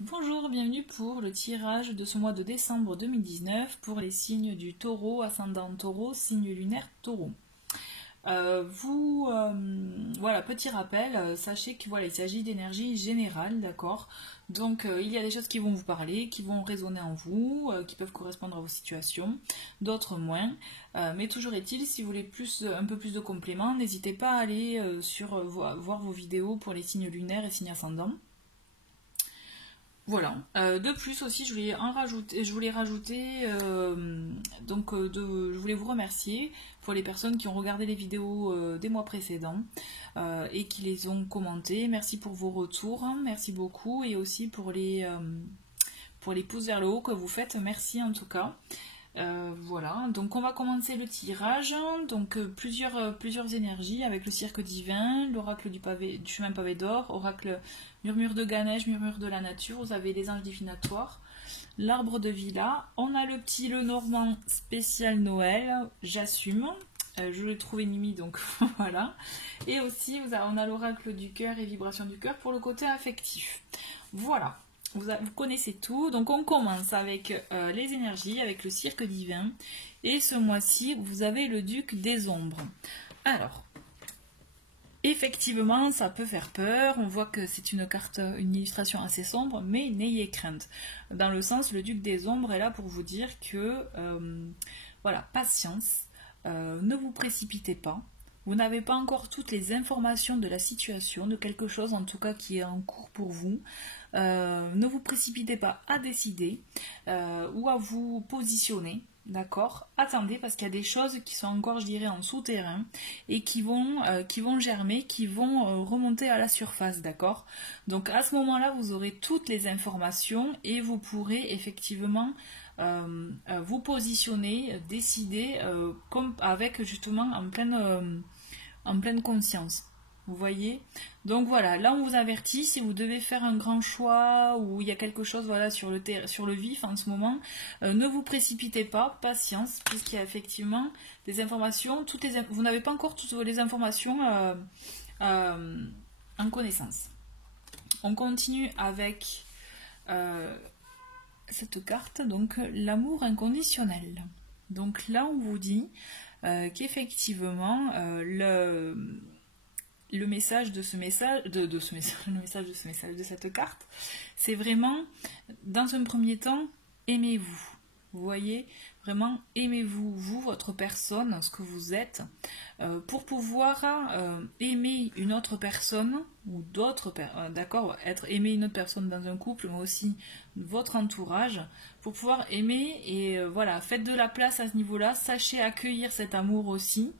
Bonjour, bienvenue pour le tirage de ce mois de décembre 2019 pour les signes du taureau, ascendant taureau, signe lunaire taureau. Voilà, petit rappel, sachez que voilà, il s'agit d'énergie générale, d'accord. Donc il y a des choses qui vont vous parler, qui vont résonner en vous, qui peuvent correspondre à vos situations, d'autres moins. Mais toujours est-il, si vous voulez un peu plus de compléments, n'hésitez pas à aller voir vos vidéos pour les signes lunaires et signes ascendants. Voilà. De plus aussi, je voulais rajouter, je voulais vous remercier pour les personnes qui ont regardé les vidéos des mois précédents et qui les ont commentées. Merci pour vos retours, hein, merci beaucoup, et aussi pour les pouces vers le haut que vous faites. Merci en tout cas. Voilà, donc on va commencer le tirage. Donc plusieurs énergies avec le cirque divin, l'oracle du chemin pavé d'or, oracle murmure de Ganesh, murmure de la nature. Vous avez les anges divinatoires, l'arbre de Villa. On a le petit Lenormand spécial Noël, j'assume. Je l'ai trouvé ennemi, donc voilà. Et aussi on a l'oracle du cœur et vibration du cœur pour le côté affectif. Voilà. Vous connaissez tout, donc on commence avec les énergies, avec le cirque divin, et ce mois-ci, vous avez le duc des ombres. Alors, effectivement, ça peut faire peur, on voit que c'est une illustration assez sombre, mais n'ayez crainte. Dans le sens, le duc des ombres est là pour vous dire que, voilà, patience, ne vous précipitez pas. Vous n'avez pas encore toutes les informations de la situation, de quelque chose en tout cas qui est en cours pour vous. Ne vous précipitez pas à décider ou à vous positionner, d'accord? Attendez, parce qu'il y a des choses qui sont encore, je dirais, en souterrain et qui vont germer, qui vont remonter à la surface, d'accord? Donc à ce moment-là, vous aurez toutes les informations et vous pourrez effectivement vous positionner, décider avec justement en pleine conscience. Vous voyez? Donc voilà, là on vous avertit, si vous devez faire un grand choix ou il y a quelque chose voilà, sur le vif en ce moment, ne vous précipitez pas, patience, puisqu'il y a effectivement des informations, vous n'avez pas encore toutes les informations en connaissance. On continue avec cette carte, donc l'amour inconditionnel. Donc là on vous dit qu'effectivement le message de cette carte, c'est vraiment, dans un premier temps, aimez-vous. Vous voyez, vraiment, aimez-vous, vous, votre personne, ce que vous êtes, pour pouvoir aimer une autre personne, ou d'autres personnes, d'accord, aimer une autre personne dans un couple, mais aussi votre entourage, pour pouvoir aimer, et voilà, faites de la place à ce niveau-là, sachez accueillir cet amour aussi,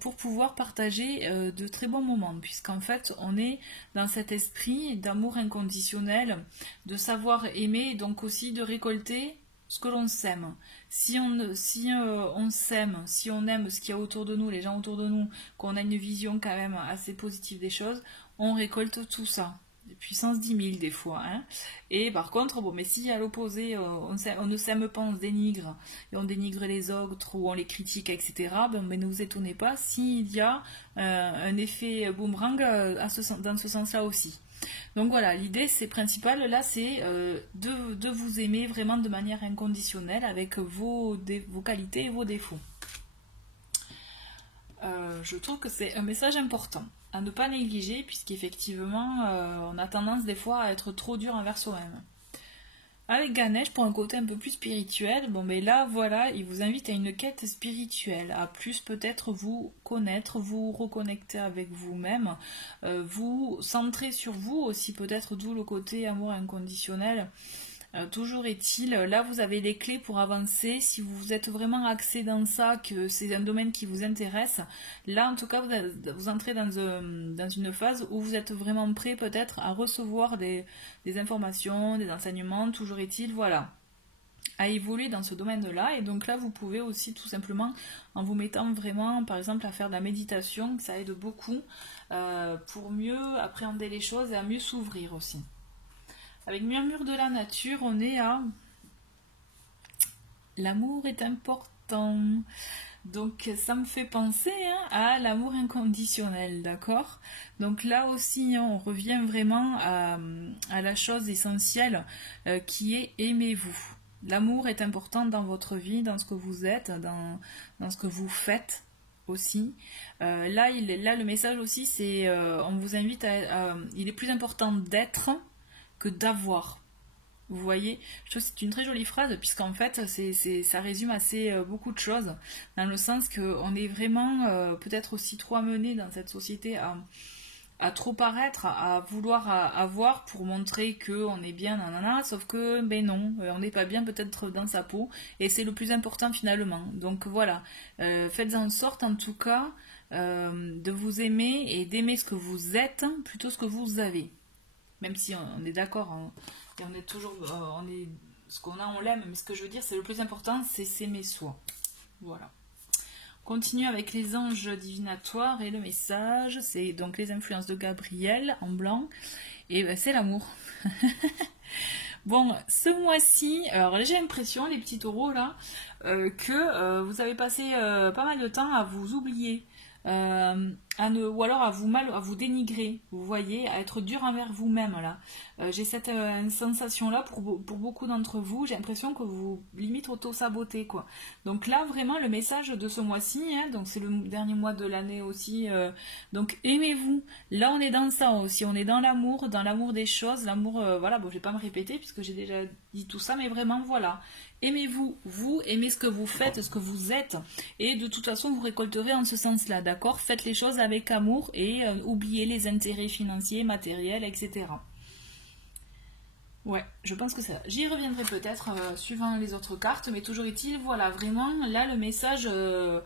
pour pouvoir partager de très bons moments, puisqu'en fait on est dans cet esprit d'amour inconditionnel, de savoir aimer, donc aussi de récolter ce que l'on sème. Si on s'aime, si on aime ce qu'il y a autour de nous, les gens autour de nous, qu'on a une vision quand même assez positive des choses, on récolte tout ça. Puissance 10 000 des fois. Hein. Et par contre, bon, mais si à l'opposé, on ne s'aime pas, on se dénigre, et on dénigre les autres, ou on les critique, etc., ben, mais ne vous étonnez pas s'il y a un effet boomerang dans ce sens-là aussi. Donc voilà, l'idée c'est principal, là c'est de vous aimer vraiment de manière inconditionnelle avec vos qualités et vos défauts. Je trouve que c'est un message important à ne pas négliger, puisqu'effectivement on a tendance des fois à être trop dur envers soi-même. Avec Ganesh, pour un côté un peu plus spirituel, bon mais là voilà, il vous invite à une quête spirituelle, à plus peut-être vous connaître, vous reconnecter avec vous-même, vous centrer sur vous aussi, peut-être d'où le côté amour inconditionnel. Toujours est-il, là vous avez les clés pour avancer, si vous êtes vraiment axé dans ça, que c'est un domaine qui vous intéresse, là en tout cas vous entrez dans une phase où vous êtes vraiment prêt peut-être à recevoir des informations, des enseignements, toujours est-il, voilà, à évoluer dans ce domaine-là, et donc là vous pouvez aussi tout simplement, en vous mettant vraiment par exemple à faire de la méditation, ça aide beaucoup pour mieux appréhender les choses et à mieux s'ouvrir aussi. Avec Murmure de la nature, on est à l'amour est important. Donc ça me fait penser à l'amour inconditionnel, d'accord? Donc là aussi, on revient vraiment à à la chose essentielle qui est aimez-vous. L'amour est important dans votre vie, dans ce que vous êtes, dans ce que vous faites aussi. Là, le message aussi, c'est on vous invite il est plus important d'être que d'avoir. Vous voyez, je trouve que c'est une très jolie phrase puisqu'en fait ça résume assez beaucoup de choses dans le sens qu'on est vraiment peut-être aussi trop amené dans cette société à trop paraître, à vouloir avoir pour montrer qu'on est bien, nanana, sauf que ben non, on n'est pas bien peut-être dans sa peau et c'est le plus important finalement. Donc voilà, faites en sorte en tout cas de vous aimer et d'aimer ce que vous êtes plutôt ce que vous avez. Même si on est d'accord, hein, et on est toujours, ce qu'on a, on l'aime, mais ce que je veux dire, c'est le plus important, c'est s'aimer soi. Voilà. On continue avec les anges divinatoires et le message, c'est donc les influences de Gabriel en blanc, et ben, c'est l'amour. Bon, ce mois-ci, alors j'ai l'impression, les petits taureaux là, que vous avez passé pas mal de temps à vous oublier. Ou alors à vous dénigrer, vous voyez, à être dur envers vous-même là. J'ai cette sensation là pour beaucoup d'entre vous, j'ai l'impression que vous limite auto-sabotez quoi. Donc là vraiment le message de ce mois-ci, hein, donc c'est le dernier mois de l'année aussi, donc aimez-vous. Là on est dans ça aussi, on est dans l'amour des choses, l'amour, voilà, bon je vais pas me répéter puisque j'ai déjà dit tout ça, mais vraiment voilà. Aimez-vous, vous, aimez ce que vous faites, ce que vous êtes, et de toute façon vous récolterez en ce sens-là, d'accord? Faites les choses avec amour et oubliez les intérêts financiers, matériels, etc. Ouais, je pense que ça. J'y reviendrai peut-être suivant les autres cartes, mais toujours est-il, voilà, vraiment, là le message de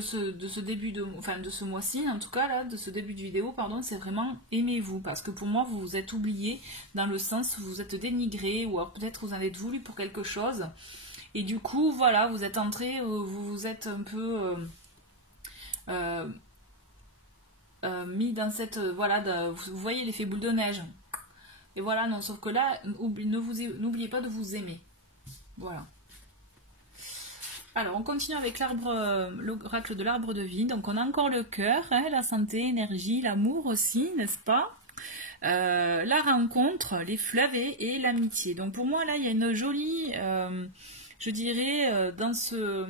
ce début de ce mois-ci, en tout cas là, de ce début de vidéo, pardon, c'est vraiment aimez-vous, parce que pour moi vous vous êtes oublié dans le sens où vous êtes dénigré, ou alors peut-être vous en êtes voulu pour quelque chose, et du coup, voilà, vous êtes entré, vous vous êtes un peu mis dans cette, voilà, vous voyez l'effet boule de neige. Et voilà, non, sauf que là, n'oubliez pas de vous aimer. Voilà. Alors, on continue avec l'oracle de l'arbre de vie. Donc, on a encore le cœur, hein, la santé, l'énergie, l'amour aussi, n'est-ce pas? La rencontre, les fleuves et l'amitié. Donc, pour moi, là, il y a une jolie, je dirais, dans ce...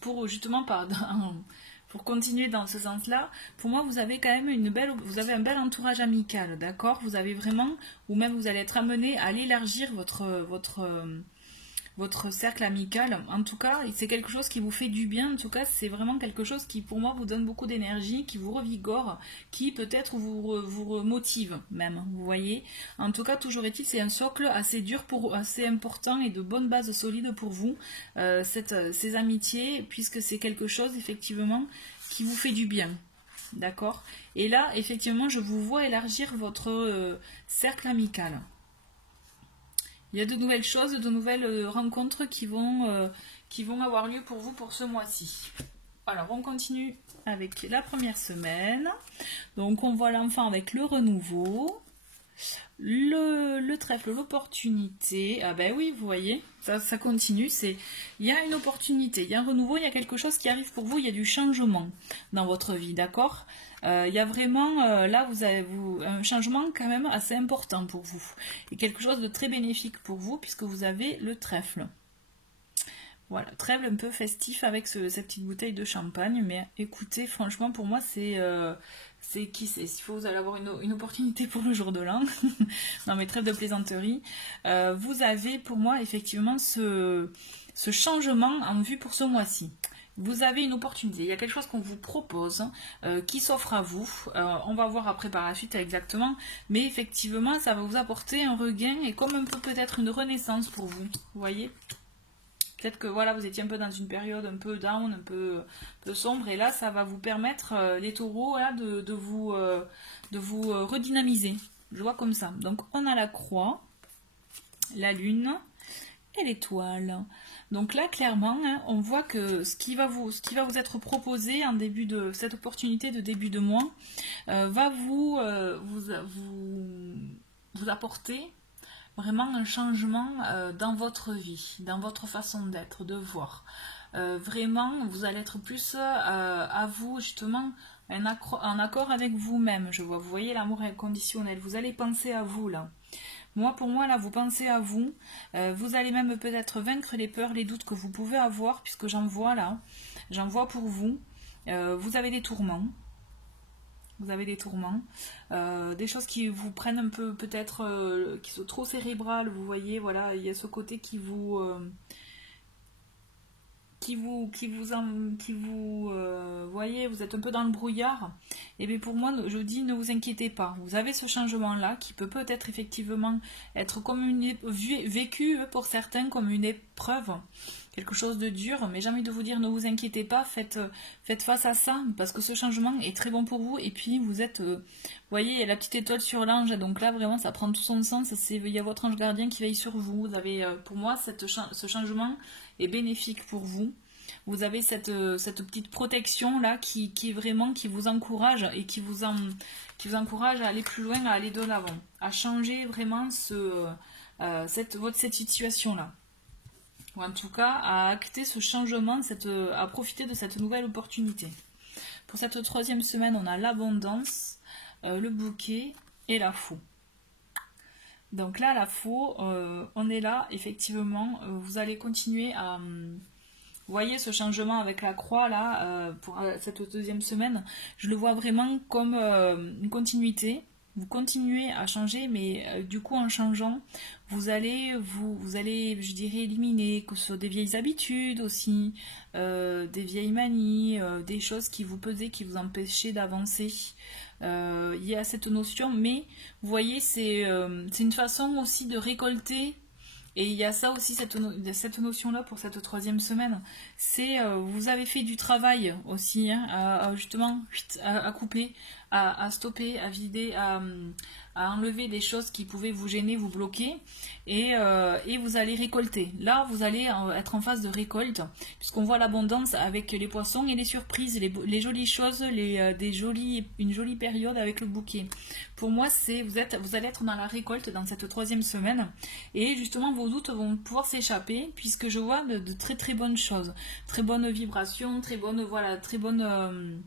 Pour justement, pour continuer dans ce sens-là, pour moi, vous avez quand même vous avez un bel entourage amical, d'accord? Vous avez vraiment, ou même vous allez être amené à élargir votre cercle amical. En tout cas, c'est quelque chose qui vous fait du bien. En tout cas, c'est vraiment quelque chose qui, pour moi, vous donne beaucoup d'énergie, qui vous revigore, qui peut-être vous motive même, vous voyez. En tout cas, toujours est-il, c'est un socle assez dur, assez important et de bonnes bases solides pour vous, ces amitiés, puisque c'est quelque chose, effectivement, qui vous fait du bien. D'accord? Et là, effectivement, je vous vois élargir votre cercle amical. Il y a de nouvelles choses, de nouvelles rencontres qui vont avoir lieu pour vous pour ce mois-ci. Alors, on continue avec la première semaine. Donc, on voit l'enfant avec le renouveau. Le trèfle, l'opportunité. Ah ben oui, vous voyez, ça continue. Il y a une opportunité, il y a un renouveau, il y a quelque chose qui arrive pour vous, il y a du changement dans votre vie, d'accord? Il y a vraiment, là, vous avez un changement quand même assez important pour vous. Et quelque chose de très bénéfique pour vous, puisque vous avez le trèfle. Voilà, trèfle un peu festif avec cette petite bouteille de champagne. Mais écoutez, franchement, pour moi, c'est qui c'est? S'il faut, vous allez avoir une opportunité pour le jour de l'an. Non, mais trêve de plaisanterie. Vous avez, pour moi, effectivement, ce changement en vue pour ce mois-ci. Vous avez une opportunité, il y a quelque chose qu'on vous propose, qui s'offre à vous. On va voir après par la suite exactement, mais effectivement ça va vous apporter un regain et comme un peu peut-être une renaissance pour vous, vous voyez. Peut-être que voilà, vous étiez un peu dans une période un peu down, un peu sombre, et là ça va vous permettre, les taureaux, là, de vous redynamiser. Je vois comme ça. Donc on a la croix, la lune et l'étoile. Donc là, clairement, hein, on voit que ce qui va vous être proposé en début de cette opportunité de début de mois va vous apporter vraiment un changement dans votre vie, dans votre façon d'être, de voir. Vraiment, vous allez être plus à vous, justement, en accord avec vous-même, je vois. Vous voyez l'amour inconditionnel. Vous allez penser à vous, là. Pour moi, là, vous pensez à vous. Vous allez même peut-être vaincre les peurs, les doutes que vous pouvez avoir, puisque j'en vois, là. J'en vois pour vous. Vous avez des tourments. Vous avez des tourments. Des choses qui vous prennent un peu, peut-être, qui sont trop cérébrales, vous voyez. Voilà, il y a ce côté qui vous... voyez, vous êtes un peu dans le brouillard. Et bien pour moi, je dis, ne vous inquiétez pas. Vous avez ce changement-là qui peut peut-être effectivement être comme vécu pour certains comme une épreuve, quelque chose de dur. Mais j'ai envie de vous dire, ne vous inquiétez pas, faites face à ça, parce que ce changement est très bon pour vous. Et puis vous êtes, vous voyez, il y a la petite étoile sur l'ange, donc là vraiment ça prend tout son sens. Il y a votre ange gardien qui veille sur vous. Vous avez, pour moi, ce changement est bénéfique pour vous. Vous avez cette petite protection là qui vraiment qui vous encourage et qui vous encourage à aller plus loin, à aller de l'avant, à changer vraiment cette situation là, ou en tout cas à acter ce changement, à profiter de cette nouvelle opportunité. Pour cette troisième semaine, on a l'abondance, le bouquet et la faux. Donc là, la faux, on est là, effectivement, vous allez continuer à... Vous voyez ce changement avec la croix là, pour cette deuxième semaine, je le vois vraiment comme une continuité. Vous continuez à changer, mais du coup en changeant, vous allez, je dirais, éliminer que ce soit des vieilles habitudes aussi, des vieilles manies, des choses qui vous pesaient, qui vous empêchaient d'avancer. Il y a cette notion, mais vous voyez, c'est une façon aussi de récolter. Et il y a ça aussi, cette notion-là pour cette troisième semaine. C'est, vous avez fait du travail aussi, hein, justement, à couper, à stopper, à vider, à enlever des choses qui pouvaient vous gêner, vous bloquer. Et vous allez récolter. Là, vous allez être en phase de récolte, puisqu'on voit l'abondance avec les poissons et les surprises, les jolies choses, une jolie période avec le bouquet. Pour moi, vous allez être dans la récolte dans cette troisième semaine. Et justement, vos doutes vont pouvoir s'échapper, puisque je vois de très très bonnes choses. Très bonnes vibrations, très bonnes, voilà, très bonnes...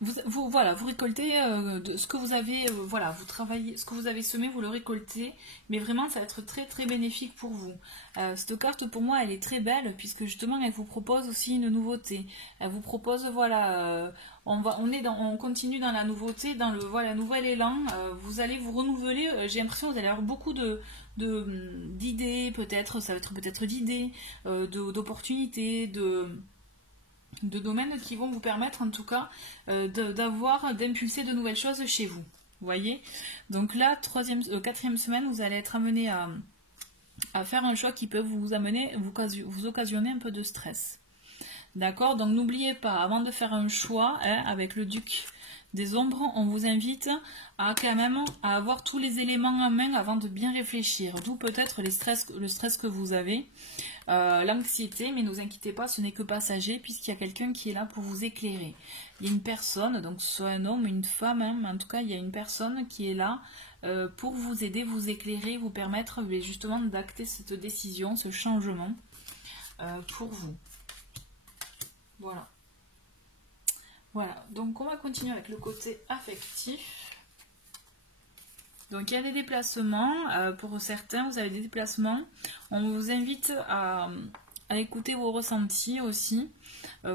Vous récoltez de ce que vous avez, vous travaillez, ce que vous avez semé, vous le récoltez, mais vraiment ça va être très très bénéfique pour vous. Cette carte pour moi elle est très belle puisque justement elle vous propose aussi une nouveauté. Elle vous propose on continue dans la nouveauté, dans le nouvel élan. Vous allez vous renouveler. J'ai l'impression que vous allez avoir beaucoup d'idées peut-être, ça va être peut-être d'idées, d'opportunités, de domaines qui vont vous permettre en tout cas d'impulser de nouvelles choses chez vous. Vous voyez? Donc là, quatrième semaine, vous allez être amené à faire un choix qui peut vous occasionner un peu de stress. D'accord? Donc n'oubliez pas, avant de faire un choix, avec le duc des ombres, on vous invite à quand même à avoir tous les éléments en main avant de bien réfléchir. D'où peut-être le stress que vous avez, l'anxiété, mais ne vous inquiétez pas, ce n'est que passager puisqu'il y a quelqu'un qui est là pour vous éclairer. Il y a une personne, donc soit un homme, une femme, hein, mais en tout cas il y a une personne qui est là pour vous aider, vous éclairer, vous permettre justement d'acter cette décision, ce changement pour vous. Voilà. Voilà, donc on va continuer avec le côté affectif. Donc il y a des déplacements, pour certains vous avez des déplacements. On vous invite à écouter vos ressentis aussi,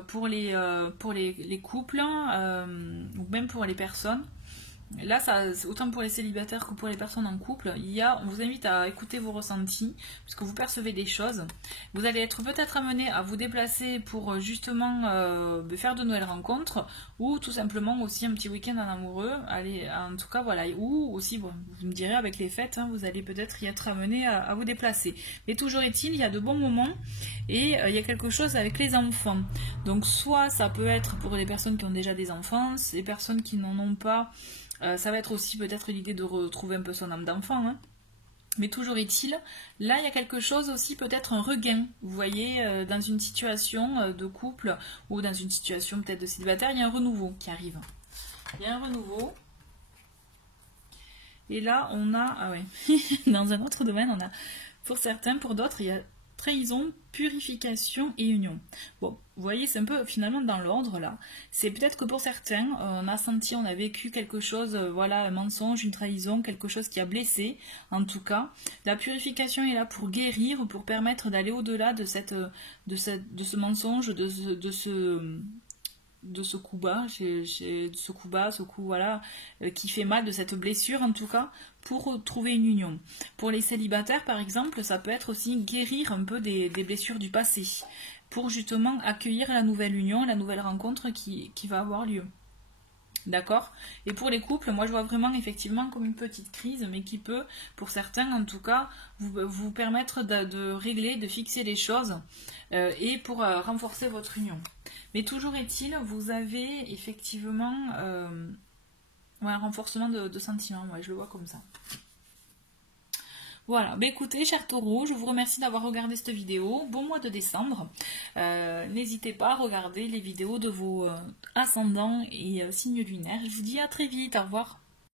pour les couples, ou même pour les personnes. Là, autant pour les célibataires que pour les personnes en couple, on vous invite à écouter vos ressentis, puisque vous percevez des choses. Vous allez être peut-être amené à vous déplacer pour justement faire de nouvelles rencontres, ou tout simplement aussi un petit week-end en amoureux. Allez, en tout cas, voilà. Ou aussi, bon, vous me direz, avec les fêtes, hein, vous allez peut-être y être amené à vous déplacer. Mais toujours est-il, il y a de bons moments, et il y a quelque chose avec les enfants. Donc, soit ça peut être pour les personnes qui ont déjà des enfants, les personnes qui n'en ont pas. Ça va être aussi peut-être l'idée de retrouver un peu son âme d'enfant, hein. Mais toujours est-il, là il y a quelque chose aussi, peut-être un regain, vous voyez, dans une situation de couple ou dans une situation peut-être de célibataire, il y a un renouveau qui arrive. Il y a un renouveau. Et là on a, dans un autre domaine, on a, pour certains, pour d'autres, il y a trahison, purification et union. Bon, vous voyez, c'est un peu finalement dans l'ordre là. C'est peut-être que pour certains, on a senti, on a vécu quelque chose, voilà, un mensonge, une trahison, quelque chose qui a blessé. En tout cas, la purification est là pour guérir, pour permettre d'aller au-delà de ce mensonge, de ce coup bas, ce coup voilà, qui fait mal, de cette blessure en tout cas, pour trouver une union. Pour les célibataires par exemple, ça peut être aussi guérir un peu des blessures du passé, pour justement accueillir la nouvelle union, la nouvelle rencontre qui va avoir lieu. D'accord? Et pour les couples, moi je vois vraiment effectivement comme une petite crise, mais qui peut, pour certains en tout cas, vous permettre de régler, de fixer les choses et pour renforcer votre union. Mais toujours est-il, vous avez effectivement un renforcement de sentiments, ouais, je le vois comme ça. Voilà, bah écoutez, chers taureaux, je vous remercie d'avoir regardé cette vidéo. Bon mois de décembre. N'hésitez pas à regarder les vidéos de vos ascendants et signes lunaires. Je vous dis à très vite, au revoir.